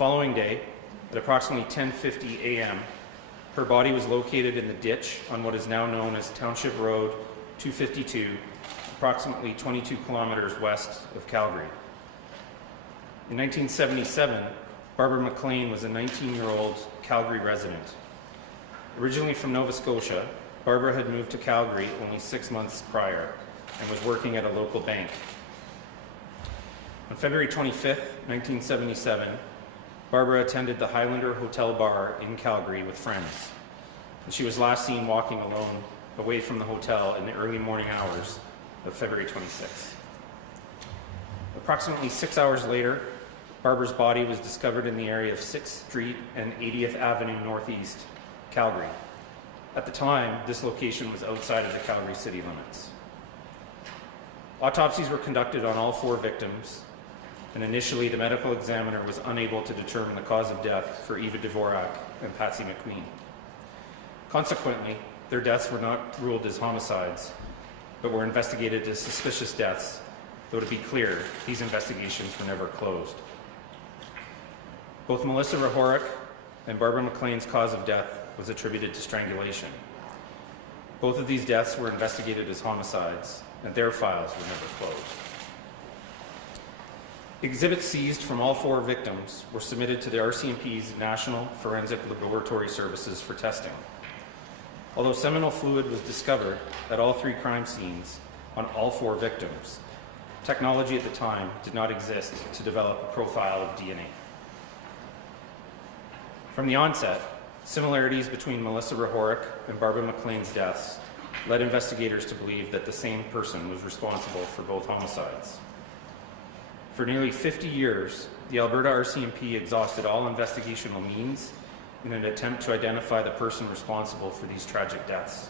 following day, at approximately 10:50 a.m., her body was located in the ditch on what is now known as Township Road 252, approximately 22 kilometers west of Calgary. In 1977, Barbara MacLean was a 19-year-old Calgary resident. Originally from Nova Scotia, Barbara had moved to Calgary only 6 months prior and was working at a local bank. On February 25th, 1977, Barbara attended the Highlander Hotel Bar in Calgary with friends, and she was last seen walking alone away from the hotel in the early morning hours of February 26th. Approximately 6 hours later, Barbara's body was discovered in the area of 6th Street and 80th Avenue Northeast, Calgary. At the time, this location was outside of the Calgary city limits. Autopsies were conducted on all 4 victims, and initially the medical examiner was unable to determine the cause of death for Eva Dvorak and Patsy McQueen. Consequently, their deaths were not ruled as homicides, but were investigated as suspicious deaths, though to be clear, these investigations were never closed. Both Melissa Rehorek and Barbara MacLean's cause of death was attributed to strangulation. Both of these deaths were investigated as homicides, and their files were never closed. Exhibits seized from all 4 victims were submitted to the RCMP's National Forensic Laboratory Services for testing. Although seminal fluid was discovered at all 3 crime scenes on all 4 victims, technology at the time did not exist to develop a profile of DNA. From the onset, similarities between Melissa Rehorek and Barbara MacLean's deaths led investigators to believe that the same person was responsible for both homicides. For nearly 50 years, the Alberta RCMP exhausted all investigational means in an attempt to identify the person responsible for these tragic deaths.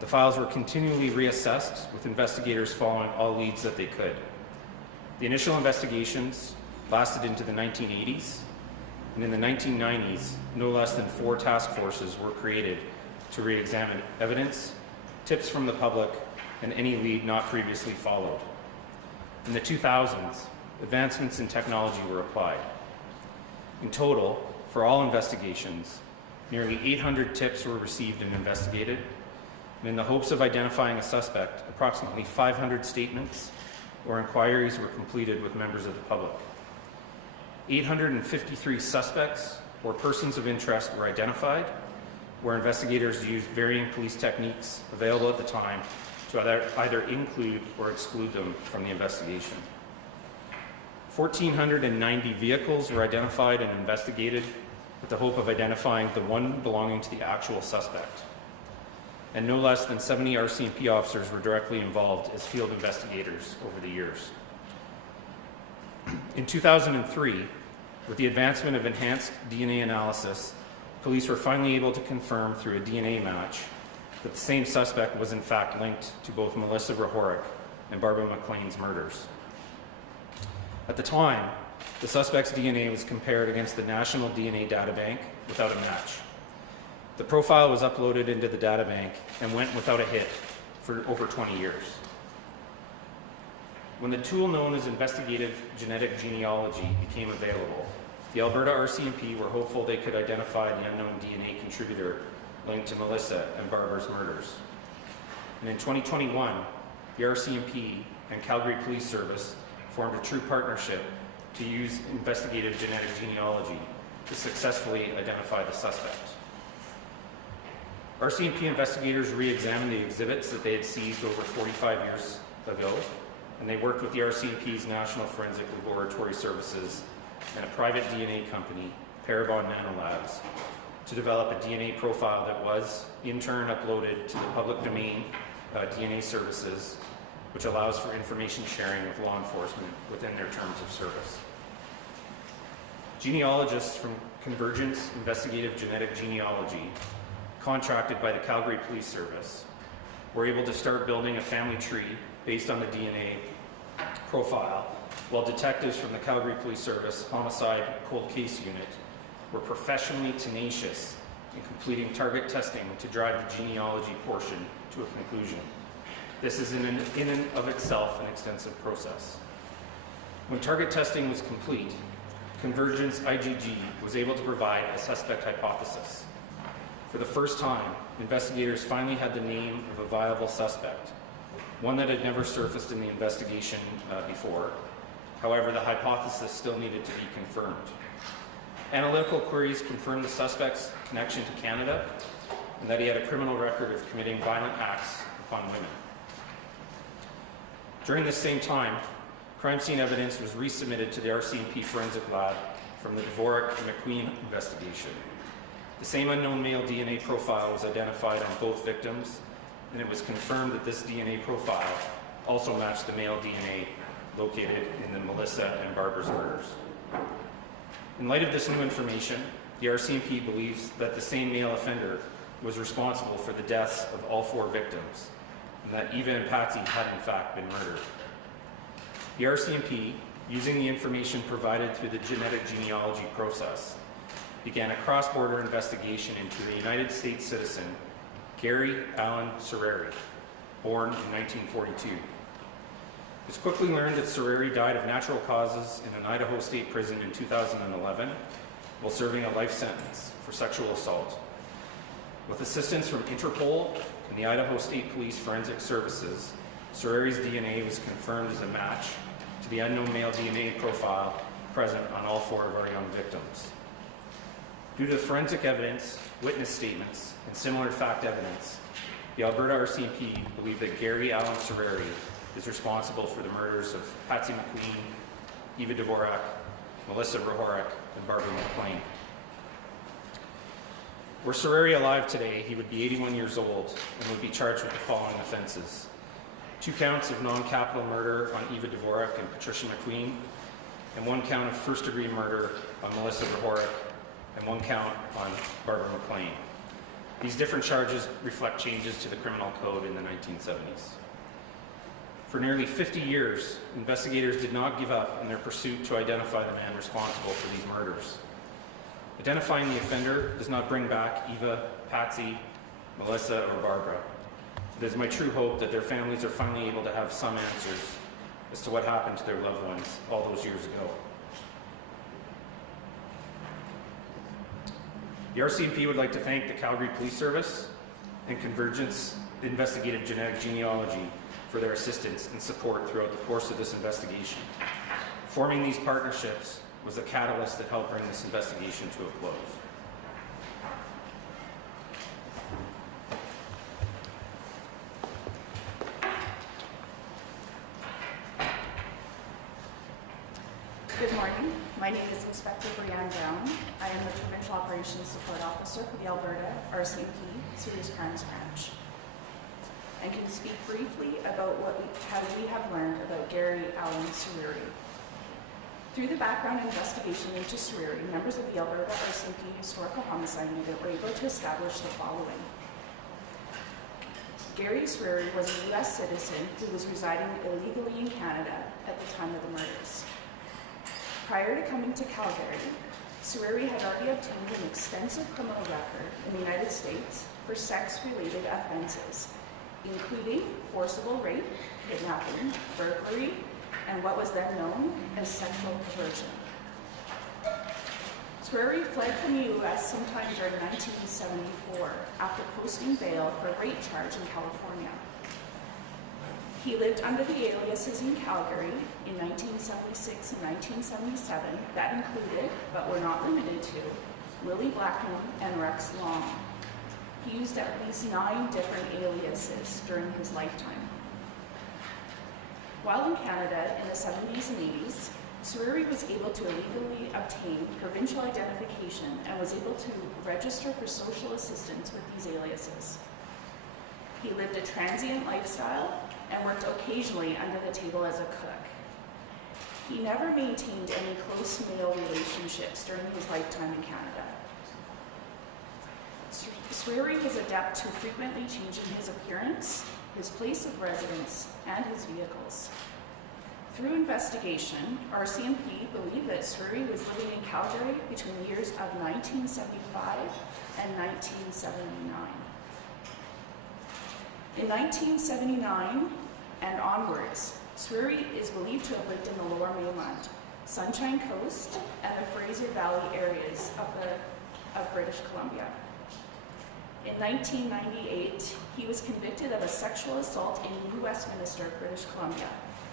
The files were continually reassessed, with investigators following all leads that they could. The initial investigations lasted into the 1980s, and in the 1990s, no less than 4 task forces were created to re-examine evidence, tips from the public, and any lead not previously followed. In the 2000s, advancements in technology were applied. In total, for all investigations, nearly 800 tips were received and investigated, and in the hopes of identifying a suspect, approximately 500 statements or inquiries were completed with members of the public. 853 suspects or persons of interest were identified, where investigators used varying police techniques available at the time to either include or exclude them from the investigation. 1,490 vehicles were identified and investigated with the hope of identifying the one belonging to the actual suspect. And no less than 70 RCMP officers were directly involved as field investigators over the years. In 2003, with the advancement of enhanced DNA analysis, police were finally able to confirm through a DNA match that the same suspect was in fact linked to both Melissa Rehorek and Barbara MacLean's murders. At the time, the suspect's DNA was compared against the National DNA Databank without a match. The profile was uploaded into the databank and went without a hit for over 20 years. When the tool known as investigative genetic genealogy became available, the Alberta RCMP were hopeful they could identify the unknown DNA contributor linked to Melissa and Barbara's murders. And in 2021, the RCMP and Calgary Police Service formed a true partnership to use investigative genetic genealogy to successfully identify the suspect. RCMP investigators re-examined the exhibits that they had seized over 45 years ago, and they worked with the RCMP's National Forensic Laboratory Services and a private DNA company, Parabon Nanolabs, to develop a DNA profile that was, in turn, uploaded to the public domain DNA services, which allows for information sharing with law enforcement within their terms of service. Genealogists from Convergence Investigative Genetic Genealogy, contracted by the Calgary Police Service, were able to start building a family tree based on the DNA profile, while detectives from the Calgary Police Service Homicide Cold Case Unit were professionally tenacious in completing target testing to drive the genealogy portion to a conclusion. This is in and of itself an extensive process. When target testing was complete, Convergence IgG was able to provide a suspect hypothesis. For the first time, investigators finally had the name of a viable suspect, one that had never surfaced in the investigation before. However, the hypothesis still needed to be confirmed. Analytical queries confirmed the suspect's connection to Canada and that he had a criminal record of committing violent acts upon women. During this same time, crime scene evidence was resubmitted to the RCMP forensic lab from the Dvorak and McQueen investigation. The same unknown male DNA profile was identified on both victims, and it was confirmed that this DNA profile also matched the male DNA located in the Melissa and Barbara's murders. In light of this new information, the RCMP believes that the same male offender was responsible for the deaths of all 4 victims, and that Eva and Patsy had in fact been murdered. The RCMP, using the information provided through the genetic genealogy process, began a cross-border investigation into the United States citizen, Gary Allen Srery, born in 1942. It was quickly learned that Srery died of natural causes in an Idaho state prison in 2011 while serving a life sentence for sexual assault. With assistance from Interpol and the Idaho State Police Forensic Services, Srery's DNA was confirmed as a match to the unknown male DNA profile present on all 4 of our young victims. Due to forensic evidence, witness statements, and similar fact evidence, the Alberta RCMP believe that Gary Allen Srery is responsible for the murders of Patsy McQueen, Eva Dvorak, Melissa Rehorek, and Barbara MacLean. Were Srery alive today, he would be 81 years old and would be charged with the following offenses: 2 counts of non-capital murder on Eva Dvorak and Patricia McQueen, and 1 count of first-degree murder on Melissa Rehorek, and 1 count on Barbara MacLean. These different charges reflect changes to the criminal code in the 1970s. For nearly 50 years, investigators did not give up in their pursuit to identify the man responsible for these murders. Identifying the offender does not bring back Eva, Patsy, Melissa, or Barbara. It is my true hope that their families are finally able to have some answers as to what happened to their loved ones all those years ago. The RCMP would like to thank the Calgary Police Service and Convergence Investigative Genetic Genealogy for their assistance and support throughout the course of this investigation. Forming these partnerships was the catalyst that helped bring this investigation to a close. Good morning. My name is Inspector Brianne Brown. I am the Provincial Operations Support Officer for the Alberta RCMP Serious Crimes Branch, and can speak briefly about how we have learned about Gary Allen Srery. Through the background investigation into Srery, members of the Alberta RCMP Historical Homicide Unit were able to establish the following. Gary Srery was a U.S. citizen who was residing illegally in Canada at the time of the murders. Prior to coming to Calgary, Srery had already obtained an extensive criminal record in the United States for sex-related offenses, including forcible rape, kidnapping, burglary, and what was then known as sexual perversion. Srery fled from the U.S. sometime during 1974 after posting bail for a rape charge in California. He lived under the aliases in Calgary in 1976 and 1977 that included, but were not limited to, Willie Blackman and Rex Long. He used at least 9 different aliases during his lifetime. While in Canada in the 70s and 80s, Srery was able to illegally obtain provincial identification and was able to register for social assistance with these aliases. He lived a transient lifestyle and worked occasionally under the table as a cook. He never maintained any close male relationships during his lifetime in Canada. Srery was adept to frequently changing his appearance, his place of residence, and his vehicles. Through investigation, RCMP believed that Srery was living in Calgary between the years of 1975 and 1979. In 1979 and onwards, Srery is believed to have lived in the Lower Mainland, Sunshine Coast, and the Fraser Valley areas of British Columbia. In 1998, he was convicted of a sexual assault in New Westminster, British Columbia,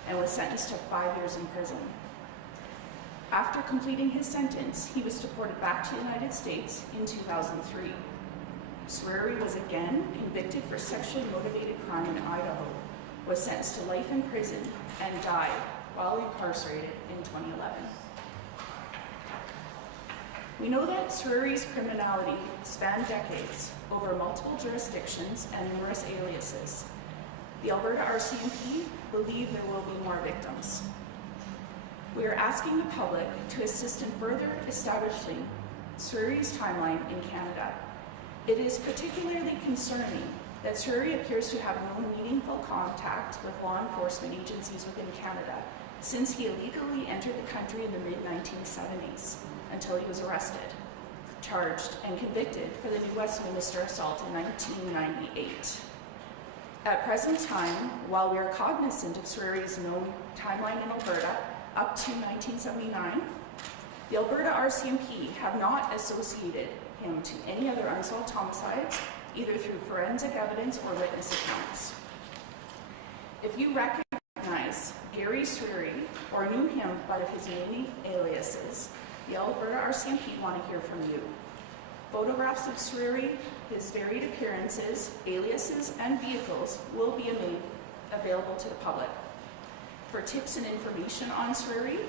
and was sentenced to 5 years in prison. After completing his sentence, he was deported back to the United States in 2003. Srery was again convicted for sexually motivated crime in Idaho, was sentenced to life in prison, and died while incarcerated in 2011. We know that Srery's criminality spanned decades over multiple jurisdictions and numerous aliases. The Alberta RCMP believe there will be more victims. We are asking the public to assist in further establishing Srery's timeline in Canada. It is particularly concerning that Srery appears to have no meaningful contact with law enforcement agencies within Canada since he illegally entered the country in the mid-1970s until he was arrested, charged, and convicted for the New Westminster assault in 1998. At present time, while we are cognizant of Srery's known timeline in Alberta up to 1979, the Alberta RCMP have not associated him to any other unsolved homicides, either through forensic evidence or witness accounts. If you recognize Gary Srery or knew him by his many aliases, the Alberta RCMP want to hear from you. Photographs of Srery, his varied appearances, aliases, and vehicles will be made available to the public. For tips and information on Srery,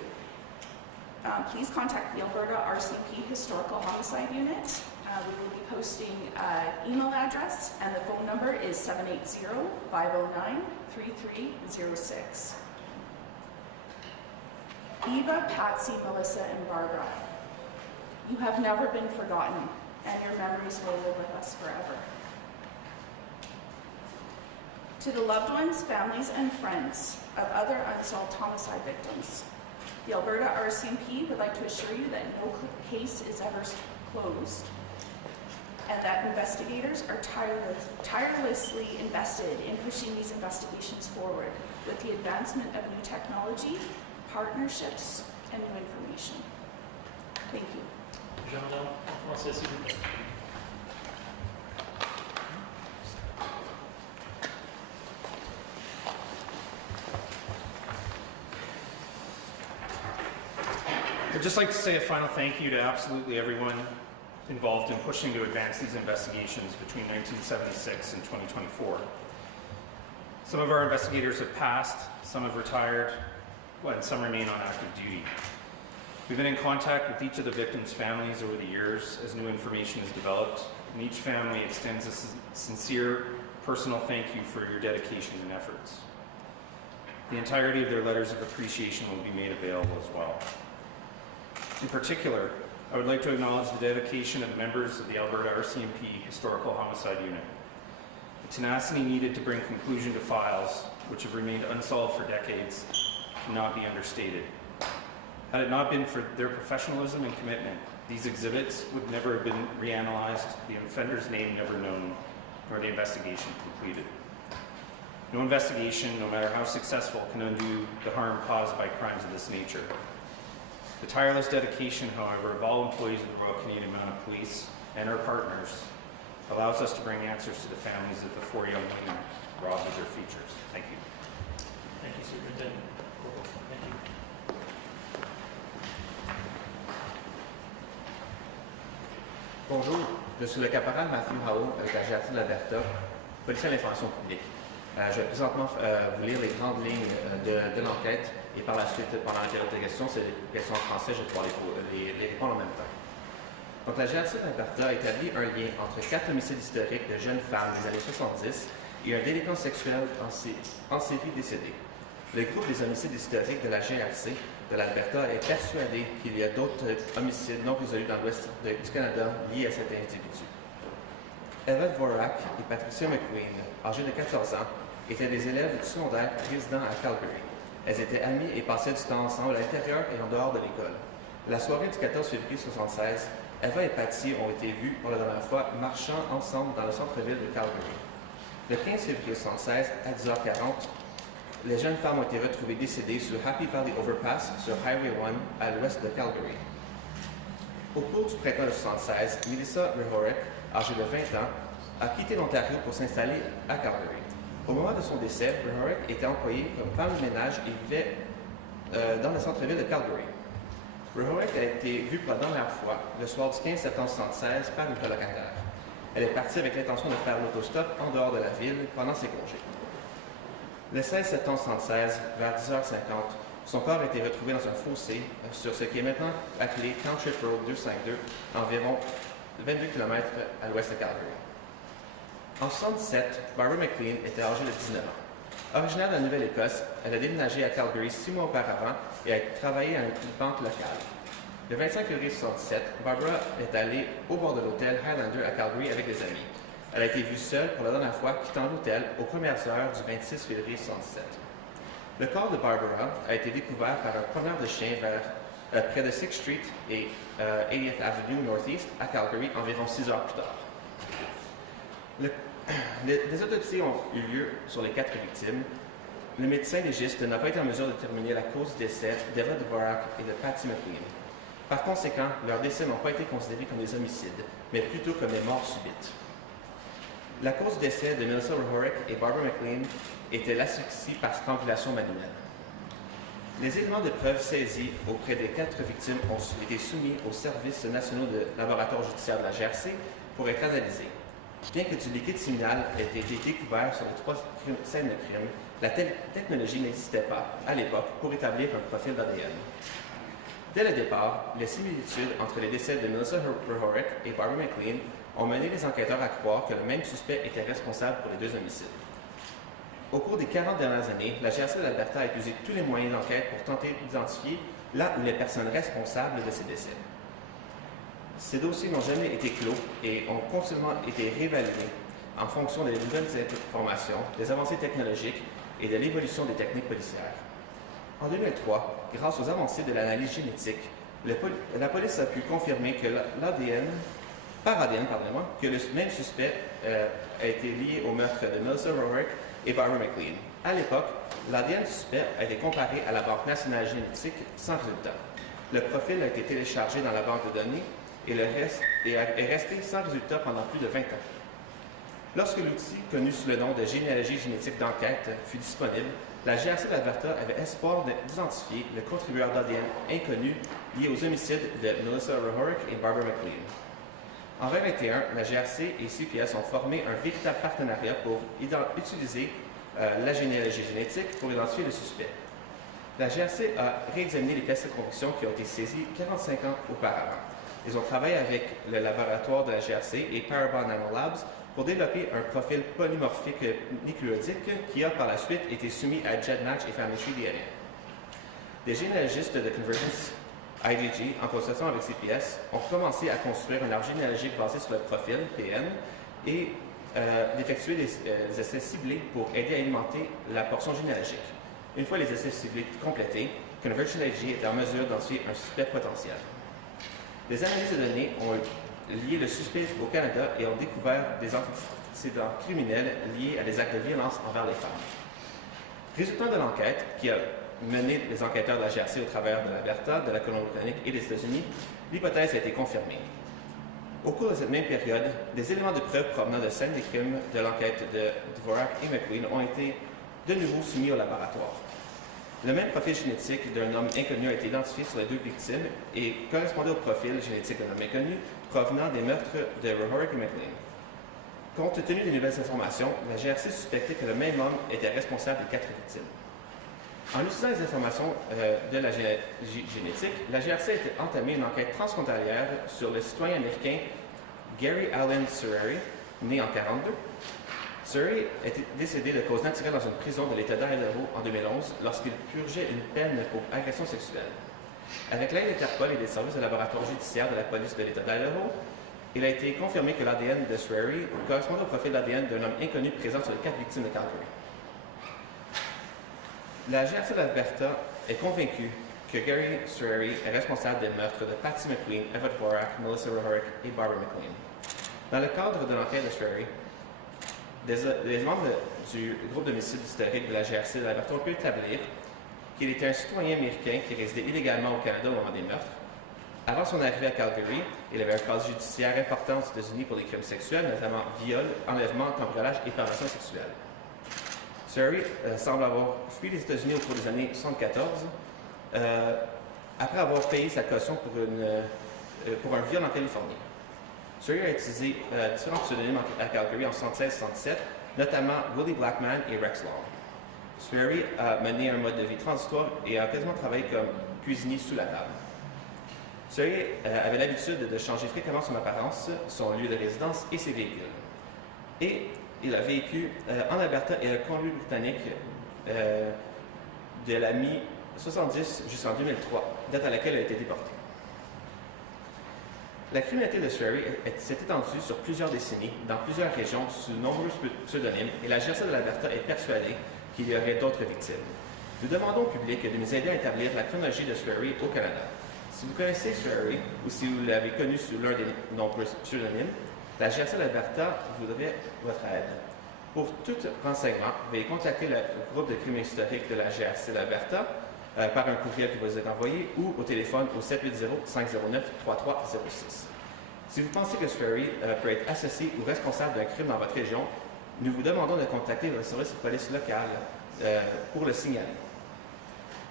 please contact the Alberta RCMP Historical Homicide Unit. We will be posting an email address, and the phone number is 780-509-3306. Eva, Patsy, Melissa, and Barbara, you have never been forgotten, and your memories will live with us forever. To the loved ones, families, and friends of other unsolved homicide victims, the Alberta RCMP would like to assure you that no case is ever closed, and that investigators are tirelessly invested in pushing these investigations forward with the advancement of new technology, partnerships, and new information. Thank you. Gendarme en français, s'il vous plaît. I'd just like to say a final thank you to absolutely everyone involved in pushing to advance these investigations between 1976 and 2024. Some of our investigators have passed, some have retired, and some remain on active duty. We've been in contact with each of the victims' families over the years as new information is developed, and each family extends a sincere personal thank you for your dedication and efforts. The entirety of their letters of appreciation will be made available as well. In particular, I would like to acknowledge the dedication of the members of the Alberta RCMP Historical Homicide Unit. The tenacity needed to bring conclusion to files which have remained unsolved for decades cannot be understated. Had it not been for their professionalism and commitment, these exhibits would never have been reanalyzed, the offender's name never known, nor the investigation completed. No investigation, no matter how successful, can undo the harm caused by crimes of this nature. The tireless dedication, however, of all employees of the Royal Canadian Mounted Police and our partners allows us to bring answers to the families of the 4 young women robbed of their futures. Thank you. Thank you, Superintendent. Thank you. Bonjour, je suis le caporal Matthew Howell avec la GRC de l'Alberta, policier à l'information publique. Je vais présentement vous lire les grandes lignes de l'enquête et par la suite, pendant la période de questions, c'est des questions en français, je vais pouvoir les répondre en même temps. Donc la GRC d'Alberta a établi un lien entre 4 homicides historiques de jeunes femmes des années 70 et un délinquant sexuel en série décédé. Le groupe des homicides historiques de la GRC de l'Alberta est persuadé qu'il y a d'autres homicides non résolus dans l'ouest du Canada liés à cet individu. Eva Dvorak et Patricia McQueen, âgées de 14 ans, étaient des élèves du secondaire résidant à Calgary. Elles étaient amies et passaient du temps ensemble à l'intérieur et en dehors de l'école. La soirée du 14 février 1976, Eva et Patty ont été vues pour la dernière fois marchant ensemble dans le centre-ville de Calgary. Le 15 février 1976, à 10h40, les jeunes femmes ont été retrouvées décédées sur Happy Valley Overpass sur Highway 1 à l'ouest de Calgary. Au cours du printemps de 1976, Melissa Rehorek, âgée de 20 ans, a quitté l'Ontario pour s'installer à Calgary. Au moment de son décès, Rehorek était employée comme femme de ménage et vivait dans le centre-ville de Calgary. Rehorek a été vue pour la dernière fois le soir du 15 septembre 1976 par une colocataire. Elle est partie avec l'intention de faire l'autostop en dehors de la ville pendant ses congés. Le 16 septembre 1976, vers 10h50, son corps a été retrouvé dans un fossé sur ce qui est maintenant appelé Township Road 252, environ 22 km à l'ouest de Calgary. En 1977, Barbara MacLean était âgée de 19 ans. Originaire de la Nouvelle-Écosse, elle a déménagé à Calgary 6 mois auparavant et a travaillé à une banque locale. Le 25 février 1977, Barbara est allée au bord de l'hôtel Highlander à Calgary avec des amis. Elle a été vue seule pour la dernière fois quittant l'hôtel aux premières heures du 26 février 1977. Le corps de Barbara a été découvert par un promeneur de chiens près de 6th Street et 80th Avenue Northeast à Calgary environ 6 heures plus tard. Des autopsies ont eu lieu sur les 4 victimes. Le médecin légiste n'a pas été en mesure de déterminer la cause du décès d'Eva Dvorak et de Patricia McQueen. Par conséquent, leurs décès n'ont pas été considérés comme des homicides, mais plutôt comme des morts subites. La cause du décès de Melissa Rehorek et Barbara MacLean était l'asphyxie par strangulation manuelle. Les éléments de preuve saisis auprès des 4 victimes ont été soumis aux services nationaux de laboratoire judiciaire de la GRC pour être analysés. Bien que du liquide séminal ait été découvert sur les 3 scènes de crime, la technologie n'existait pas, à l'époque, pour établir un profil d'ADN. Dès le départ, les similitudes entre les décès de Melissa Rehorek et Barbara MacLean ont mené les enquêteurs à croire que le même suspect était responsable pour les 2 homicides. Au cours des 40 dernières années, la GRC de l'Alberta a utilisé tous les moyens d'enquête pour tenter d'identifier là où les personnes responsables de ces décès. Ces dossiers n'ont jamais été clos et ont continuellement été réévalués en fonction des nouvelles informations, des avancées technologiques et de l'évolution des techniques policières. En 2003, grâce aux avancées de l'analyse génétique, la police a pu confirmer que par ADN, que le même suspect a été lié au meurtre de Melissa Rehorek et Barbara MacLean. À l'époque, l'ADN du suspect a été comparé à la Banque nationale génétique sans résultat. Le profil a été téléchargé dans la banque de données et est resté sans résultat pendant plus de 20 ans. Lorsque l'outil, connu sous le nom de généalogie génétique d'enquête, fut disponible, la GRC d'Alberta avait espoir d'identifier le contributeur d'ADN inconnu lié aux homicides de Melissa Rehorek et Barbara MacLean. En 2021, la GRC et CPS ont formé un véritable partenariat pour utiliser la généalogie génétique pour identifier le suspect. La GRC a réexaminé les pièces de conviction qui ont été saisies 45 ans auparavant. Ils ont travaillé avec le laboratoire de la GRC et Parabon Nanolabs pour développer un profil polymorphique nucléotique qui a par la suite été soumis à GEDmatch et Family Tree DNA. Des généalogistes de Convergence IGG, en consultation avec CPS, ont commencé à construire un arbre généalogique basé sur le profil PN et d'effectuer des essais ciblés pour aider à alimenter la portion généalogique. Une fois les essais ciblés complétés, Convergence IGG était en mesure d'identifier un suspect potentiel. Des analyses de données ont lié le suspect au Canada et ont découvert des antécédents criminels liés à des actes de violence envers les femmes. Résultant de l'enquête, qui a mené les enquêteurs de la GRC au travers de l'Alberta, de la Colombie-Britannique et des États-Unis, l'hypothèse a été confirmée. Au cours de cette même période, des éléments de preuve provenant de scènes des crimes de l'enquête de Dvorak et McQueen ont été de nouveau soumis au laboratoire. Le même profil génétique d'un homme inconnu a été identifié sur les 2 victimes et correspondait au profil génétique d'un homme inconnu provenant des meurtres de Rehorek et MacLean. Compte tenu des nouvelles informations, la GRC suspectait que le même homme était responsable des 4 victimes. En utilisant les informations de la génétique, la GRC a entamé une enquête transfrontalière sur le citoyen américain Gary Allen Srery, né en 1942. Sari est décédé de cause naturelle dans une prison de l'État d'Idaho en 2011 lorsqu'il purgeait une peine pour agression sexuelle. Avec l'aide d'Interpol et des services de laboratoire judiciaire de la police de l'État d'Idaho, il a été confirmé que l'ADN de Srery correspond au profil d'ADN d'un homme inconnu présent sur les 4 victimes de Calgary. La GRC d'Alberta est convaincue que Gary Srery est responsable des meurtres de Patricia McQueen, Eva Dvorak, Melissa Rehorek et Barbara MacLean. Dans le cadre de l'enquête de Srery, les membres du groupe d'homicide historique de la GRC de l'Alberta ont pu établir qu'il était un citoyen américain qui résidait illégalement au Canada au moment des meurtres. Avant son arrivée à Calgary, il avait un casier judiciaire important aux États-Unis pour des crimes sexuels, notamment viol, enlèvement, cambriolage et perversion sexuelle. Sari semble avoir fui les États-Unis au cours des années 1974 après avoir payé sa caution pour un viol en Californie. Sari a utilisé différents pseudonymes à Calgary en 1976-1977, notamment Willie Blackman et Rex Long. Sari a mené un mode de vie transitoire et a quasiment travaillé comme cuisinier sous la table. Sari avait l'habitude de changer fréquemment son apparence, son lieu de résidence et ses véhicules. Et il a vécu en Alberta et à la Colombie-Britannique de la mi-70 jusqu'en 2003, date à laquelle elle a été déportée. La criminalité de Sari s'est étendue sur plusieurs décennies, dans plusieurs régions, sous de nombreux pseudonymes, et la GRC de l'Alberta est persuadée qu'il y aurait d'autres victimes. Nous demandons au public de nous aider à établir la chronologie de Sari au Canada. Si vous connaissez Sari, ou si vous l'avez connu sous l'un des nombreux pseudonymes, la GRC de l'Alberta voudrait votre aide. Pour tout renseignement, veuillez contacter le groupe de crimes historiques de la GRC de l'Alberta par un courriel qui vous est envoyé ou au téléphone au 780-509-3306. Si vous pensez que Sari peut être associé ou responsable d'un crime dans votre région, nous vous demandons de contacter le service de police local pour le signaler.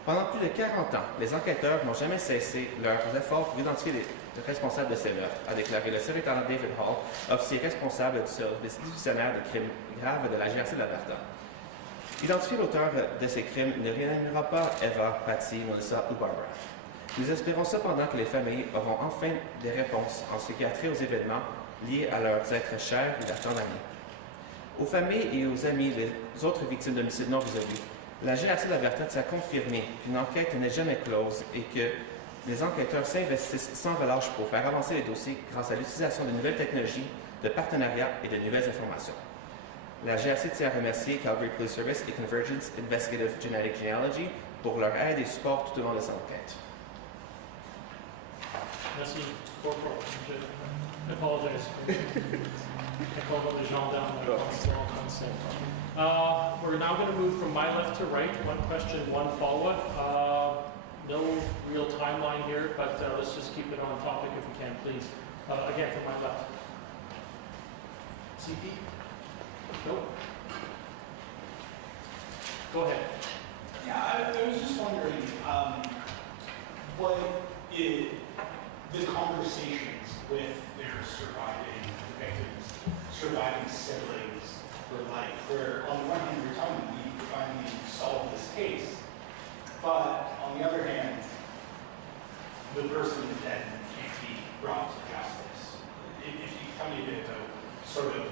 Pendant plus de 40 ans, les enquêteurs n'ont jamais cessé leurs efforts pour identifier les responsables de ces meurtres, a déclaré le surintendant David Hall, officier responsable du service divisionnaire de crimes graves de la GRC de l'Alberta. Identifier l'auteur de ces crimes ne réanimera pas Eva, Patty, Melissa ou Barbara. Nous espérons cependant que les familles auront enfin des réponses en ce qui a trait aux événements liés à leurs êtres chers et leur condamnés. Aux familles et aux amis des autres victimes d'homicides non résolus, la GRC de l'Alberta tient à confirmer qu'une enquête n'est jamais close et que les enquêteurs s'investissent sans relâche pour faire avancer les dossiers grâce à l'utilisation de nouvelles technologies, de partenariats et de nouvelles informations. La GRC tient à remercier Calgary Police Service et Convergence Investigative Genealogy pour leur aide et support tout au long de cette enquête. Merci. Corporal, je apologize. I called on the gendarme en français. We're now going to move from my left to right. One question, one follow-up. No real timeline here, but let's just keep it on topic if we can, please. Again, from my left. CP? Nope. Go ahead. Yeah, I was just wondering what the conversations with their victims, surviving siblings were like. Where on the one hand you're telling me we finally solved this case, but on the other hand, the person is dead and can't be brought to justice. If you tell me a bit of sort of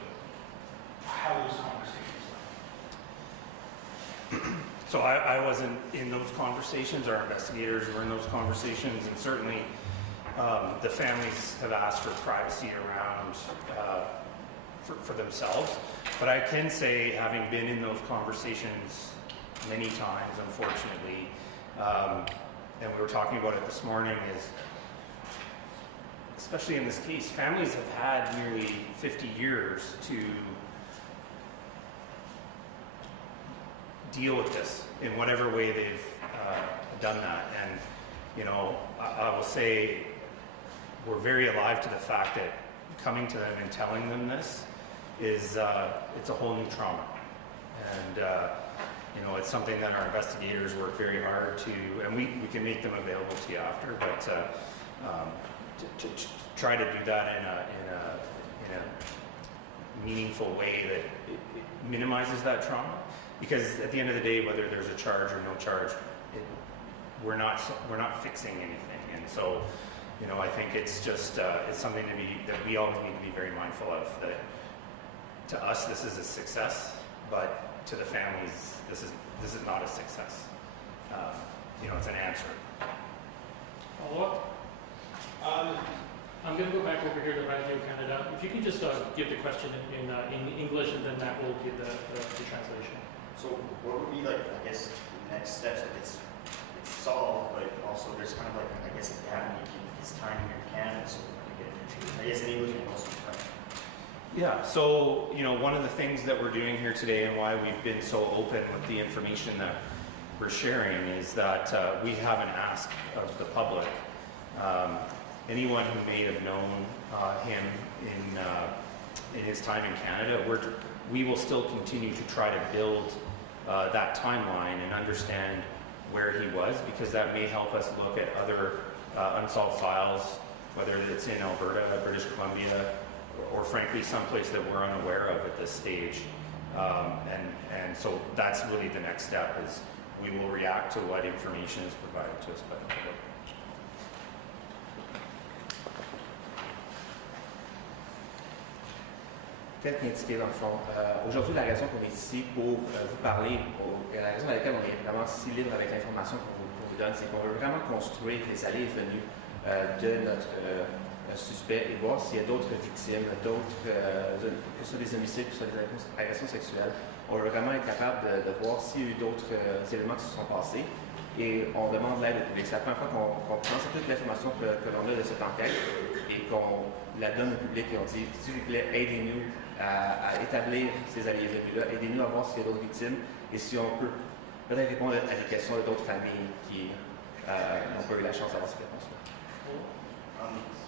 how those conversations went. So I wasn't in those conversations. Our investigators were in those conversations, and certainly the families have asked for privacy around for themselves. But I can say, having been in those conversations many times, unfortunately, and we were talking about it this morning, is especially in this case, families have had nearly 50 years to deal with this in whatever way they've done that. And, you know, I will say we're very alive to the fact that coming to them and telling them this is, it's a whole new trauma. And, you know, it's something that our investigators work very hard to, and we can make them available to you after, but to try to do that in a meaningful way that it minimizes that trauma. Because at the end of the day, whether there's a charge or no charge, we're not fixing anything. And so, you know, I think it's just it's something that we always need to be very mindful of. That to us, this is a success, but to the families, this is not a success. You know, it's an answer. Follow up? I'm going to go back over here to Radio Canada. If you can just give the question in English, and then that will give the translation. So what would be like, I guess, the next steps? Like it's solved, but also there's kind of like, I guess, a gap in his time here in Canada, so we can get it. I guess in English and also in French. Yeah, so, one of the things that we're doing here today and why we've been so open with the information that we're sharing is that we have an ask of the public. Anyone who may have known him in his time in Canada, we will still continue to try to build that timeline and understand where he was, because that may help us look at other unsolved files, whether it's in Alberta, British Columbia, or frankly someplace that we're unaware of at this stage. And so that's really the next step, is we will react to what information is provided to us by the public. Tel qu'indiqué dans le fond, aujourd'hui la raison qu'on est ici pour vous parler, la raison dans laquelle on est vraiment si libre avec l'information qu'on vous donne, c'est qu'on veut vraiment construire les allées et venues de notre suspect et voir s'il y a d'autres victimes, que ce soit des homicides, que ce soit des agressions sexuelles. On veut vraiment être capable de voir s'il y a eu d'autres éléments qui se sont passés, et on demande l'aide au public. C'est la première fois qu'on prend toute l'information que l'on a de cette enquête et qu'on la donne au public, et on dit s'il vous plaît, aidez-nous à établir ces allées et venues-là, aidez-nous à voir s'il y a d'autres victimes et si on peut peut-être répondre à des questions d'autres familles qui n'ont pas eu la chance d'avoir ces réponses-là.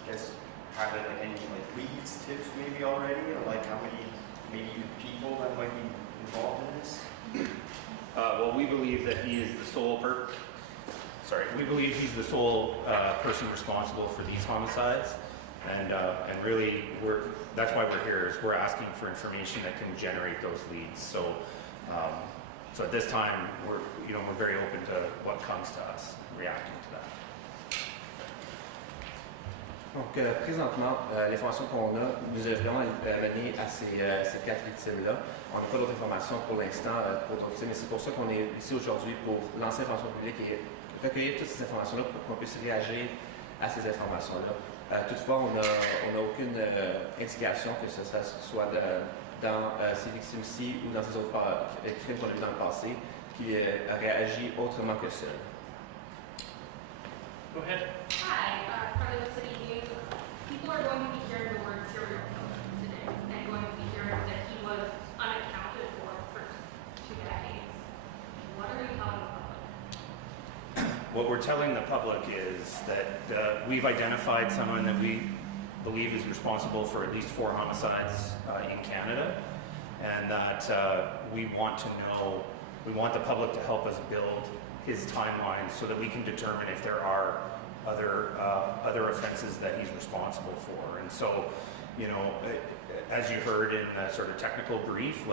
You guys have any leads, tips maybe already, or how many maybe people that might be involved in this? Well, we believe that he is the sole we believe he's the sole person responsible for these homicides, and really that's why we're here, is we're asking for information that can generate those leads. So at this time we're very open to what comes to us and reacting to that. Donc, présentement, l'information qu'on a nous a vraiment mené à ces 4 victimes-là. On n'a pas d'autres informations pour l'instant pour d'autres victimes, et c'est pour ça qu'on est ici aujourd'hui, pour lancer l'information publique et recueillir toutes ces informations-là pour qu'on puisse réagir à ces informations-là. Toutefois, on n'a aucune indication que ce soit dans ces victimes-ci ou dans ces autres crimes qu'on a vus dans le passé qui auraient agi autrement que seuls. Go ahead. Hi, part of the city news. People are going to be hearing the word serial killer today, and going to be hearing that he was unaccounted for 2 decades. What are you telling the public? What we're telling the public is that we've identified someone that we believe is responsible for at least 4 homicides in Canada, and that we want the public to help us build his timeline so that we can determine if there are other offenses that he's responsible for. And so, as you heard in the sort of technical brief,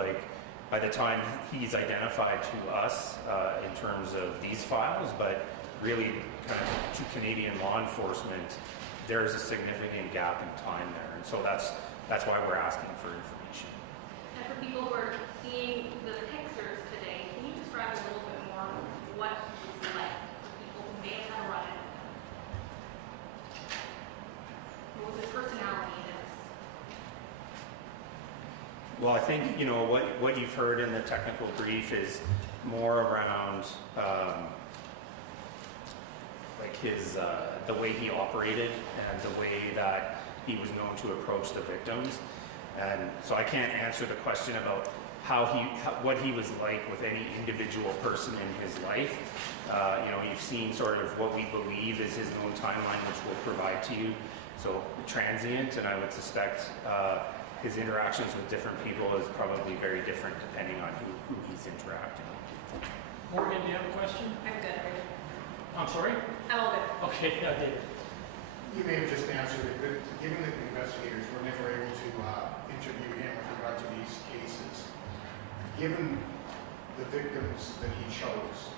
by the time he's identified to us in terms of these files, but really kind of to Canadian law enforcement, there is a significant gap in time there. And so that's why we're asking for information. And for people who are seeing the pictures today, can you describe a little bit more what he was like for people who may have had a run-in? What was his personality in this? Well, I think, what you've heard in the technical brief is more around the way he operated and the way that he was known to approach the victims. And so I can't answer the question about what he was like with any individual person in his life. You've seen sort of what we believe is his known timeline, which we'll provide to you. So transient, and I would suspect his interactions with different people is probably very different depending on who he's interacting with. Morgan, do you have a question? I'm good. I'm sorry? I'm all good. Okay, David. You may have just answered it, but given that the investigators were never able to interview him with regard to these cases, given the victims that he chose,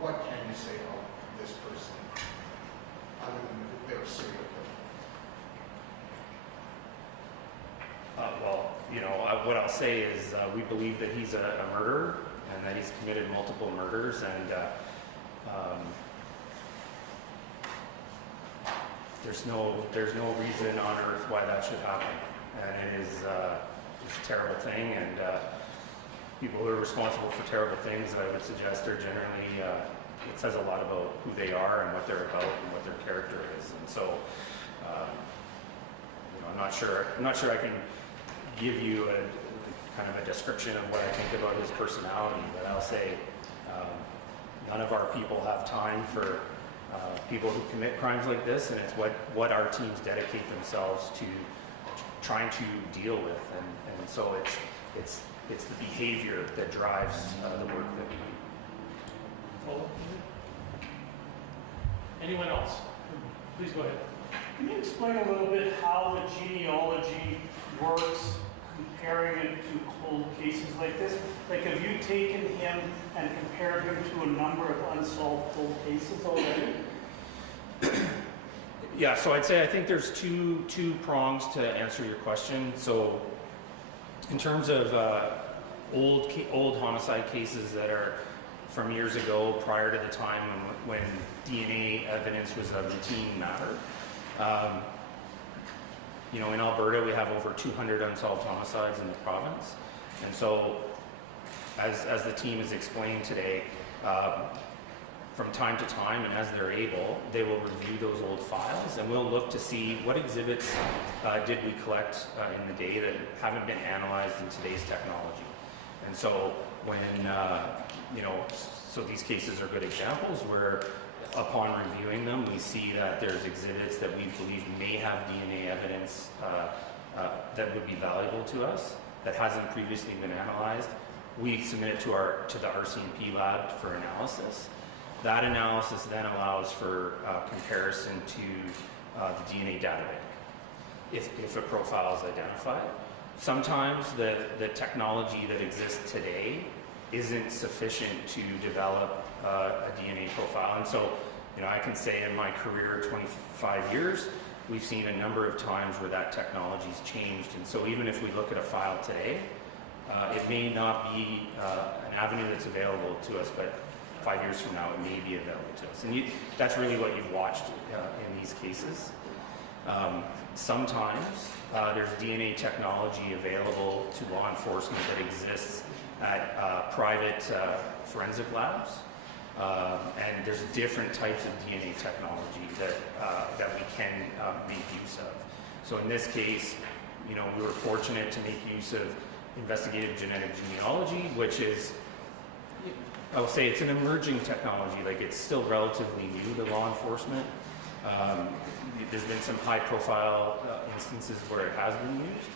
what can you say about this person, other than that they're a serial killer? What I'll say is we believe that he's a murderer and that he's committed multiple murders, and there's no reason on earth why that should happen, and it is it's a terrible thing, and people who are responsible for terrible things, I would suggest, are generally it says a lot about who they are and what they're about and what their character is. And so I'm not sure I can give you a kind of a description of what I think about his personality, but I'll say none of our people have time for people who commit crimes like this, and it's what our teams dedicate themselves to trying to deal with, and so it's the behavior that drives the work that we do. Follow? Anyone else? Please go ahead. Can you explain a little bit how the genealogy works, comparing it to cold cases like this? Like, have you taken him and compared him to a number of unsolved cold cases already? Yeah, so I'd say I think there's two prongs to answer your question. So in terms of old homicide cases that are from years ago, prior to the time when DNA evidence was a routine matter, you know, in Alberta we have over 200 unsolved homicides in the province, and so as the team has explained today, from time to time, and as they're able, they will review those old files, and we'll look to see what exhibits did we collect in the day that haven't been analyzed in today's technology. And so when, you know, so these cases are good examples where upon reviewing them, we see that there's exhibits that we believe may have DNA evidence that would be valuable to us that hasn't previously been analyzed. We submit it to the RCMP lab for analysis. That analysis then allows for comparison to the DNA data bank if a profile is identified. Sometimes the technology that exists today isn't sufficient to develop a DNA profile. And so, you know, I can say in my career, 25 years, we've seen a number of times where that technology's changed. And so even if we look at a file today, it may not be an avenue that's available to us, but 5 years from now, it may be available to us. And that's really what you've watched in these cases. Sometimes there's DNA technology available to law enforcement that exists at private forensic labs. And there's different types of DNA technology that we can make use of. So in this case, you know, we were fortunate to make use of investigative genetic genealogy, which is, I will say, it's an emerging technology. Like, it's still relatively new to law enforcement. There's been some high-profile instances where it has been used,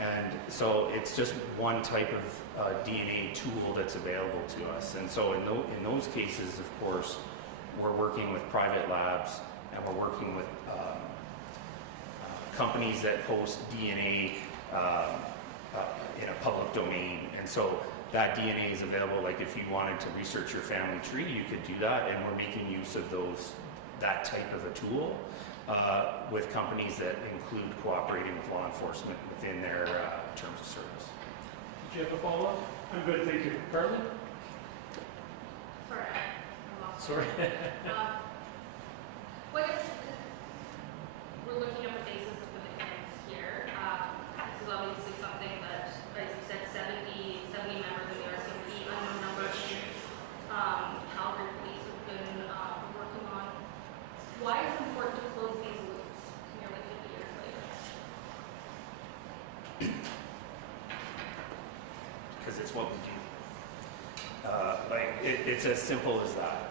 and so it's just one type of DNA tool that's available to us. And so in those cases, of course, we're working with private labs, and we're working with companies that host DNA in a public domain, and so that DNA is available. Like, if you wanted to research your family tree, you could do that, and we're making use of that type of a tool with companies that include cooperating with law enforcement within their terms of service. Did you have a follow-up? I'm good, thank you. Carly? Sorry, I'm lost. Sorry. What if we're looking at the basis of the mechanics here? This is obviously something that, as you said, 70 members of the RCMP, unknown number of years, Calgary police have been working on. Why is it important to close these loops nearly 50 years later? Because it's what we do. It's as simple as that.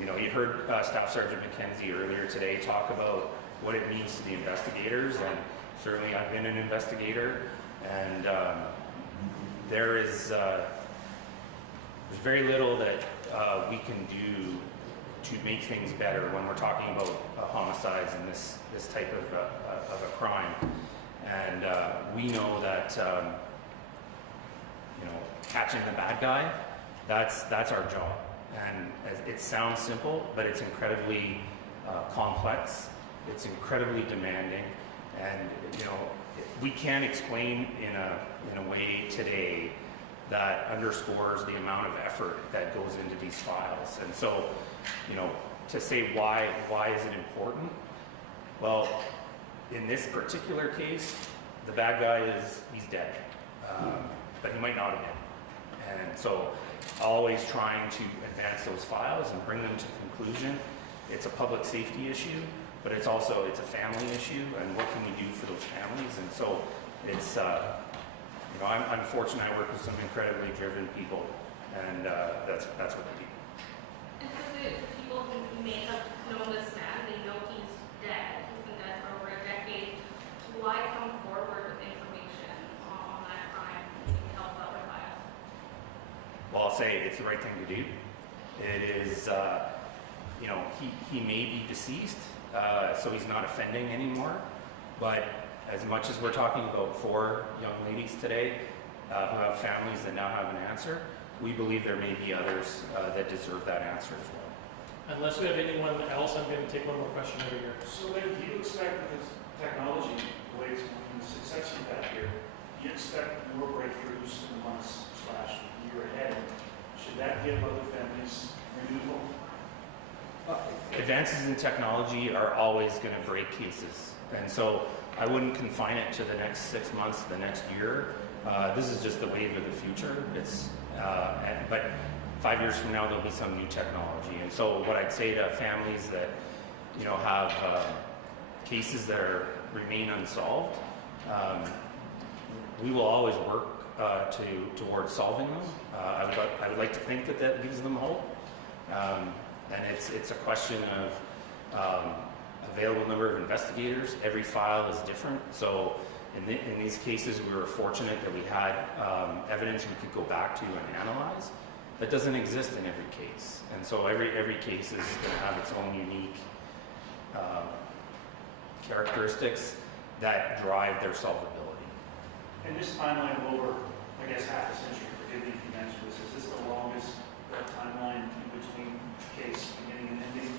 You know, you heard Staff Sergeant McKenzie earlier today talk about what it means to the investigators, and certainly I've been an investigator, and there's very little that we can do to make things better when we're talking about homicides and this type of a crime. And we know that you know, catching the bad guy, that's our job. And it sounds simple, but it's incredibly complex. It's incredibly demanding, and you know, we can't explain in a way today that underscores the amount of effort that goes into these files. And so, you know, to say why is it important? Well, in this particular case, the bad guy he's dead, but he might not have been. And so, always trying to advance those files and bring them to conclusion. It's a public safety issue, but it's a family issue, and what can we do for those families? And so it's, you know, I'm fortunate I work with some incredibly driven people, and that's what they do. And for the people who may have known this man, they know he's dead, he's been dead for over a decade, why come forward with information on that crime to help out with bias? Well, I'll say it's the right thing to do. It is, you know, he may be deceased, so he's not offending anymore, but as much as we're talking about 4 young ladies today who have families that now have an answer, we believe there may be others that deserve that answer as well. Unless we have anyone else, I'm going to take one more question over here. So then, do you expect with this technology, the way it's going, the success you've had here, do you expect more breakthroughs in the months / year ahead? Should that give other families renewal? Advances in technology are always going to break cases, and so I wouldn't confine it to the next 6 months, the next year. This is just the wave of the future. But 5 years from now, there'll be some new technology. And so what I'd say to families that, you know, have cases that remain unsolved, we will always work towards solving them. I would like to think that gives them hope. And it's a question of available number of investigators. Every file is different. So in these cases, we were fortunate that we had evidence we could go back to and analyze. That doesn't exist in every case. And so every case is going to have its own unique characteristics that drive their solvability. And this timeline of over, I guess, half a century, forgive me if you answer this, is this the longest timeline in between case beginning and ending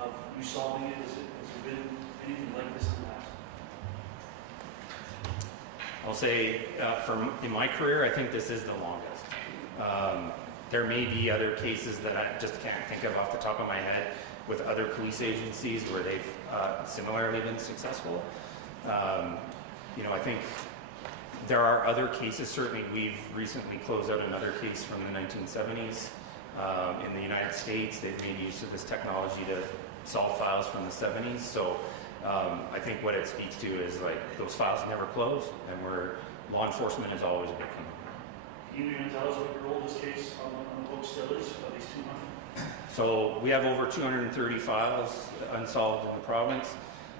of you solving it? Has there been anything like this in the past? I'll say, in my career, I think this is the longest. There may be other cases that I just can't think of off the top of my head with other police agencies where they've similarly been successful. You know, I think there are other cases. Certainly, we've recently closed out another case from the 1970s in the United States. They've made use of this technology to solve files from the 70s. So I think what it speaks to is like those files never close, and where law enforcement is always working. Can you even tell us what your oldest case on the book still is, of these 200? So we have over 230 files unsolved in the province,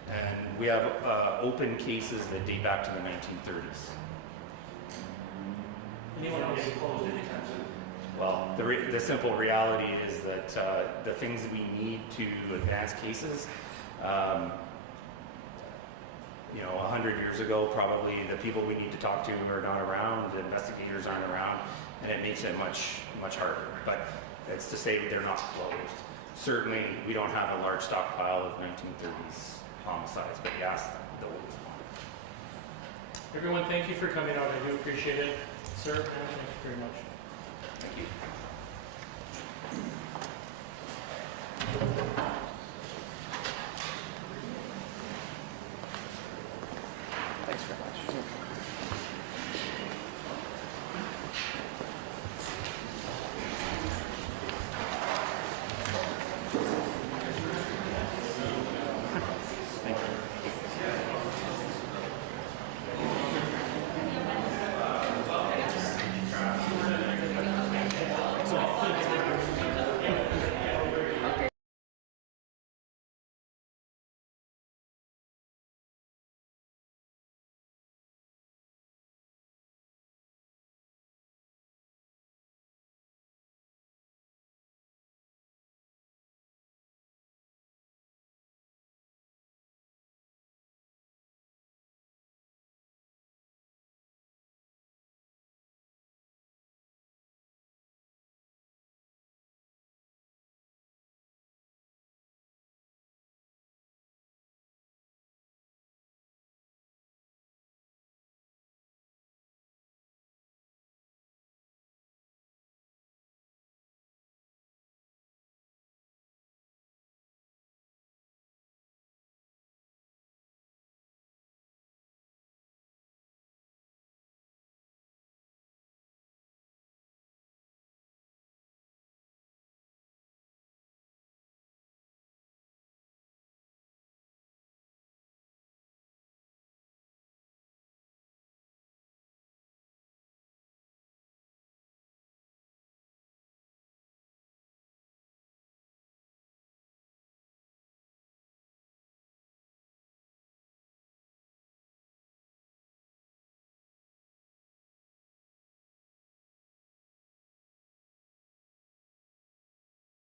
and we have open cases that date back to the 1930s. Anyone else? Getting closed anytime soon? Well, the simple reality is that the things that we need to advance cases, you know, 100 years ago, probably the people we need to talk to are not around, the investigators aren't around, and it makes it much, much harder. But it's to say they're not closed. Certainly, we don't have a large stockpile of 1930s homicides, but yes, the oldest one. Everyone, thank you for coming out. I do appreciate it. Sir, thank you very much. Thank you. Thanks very much.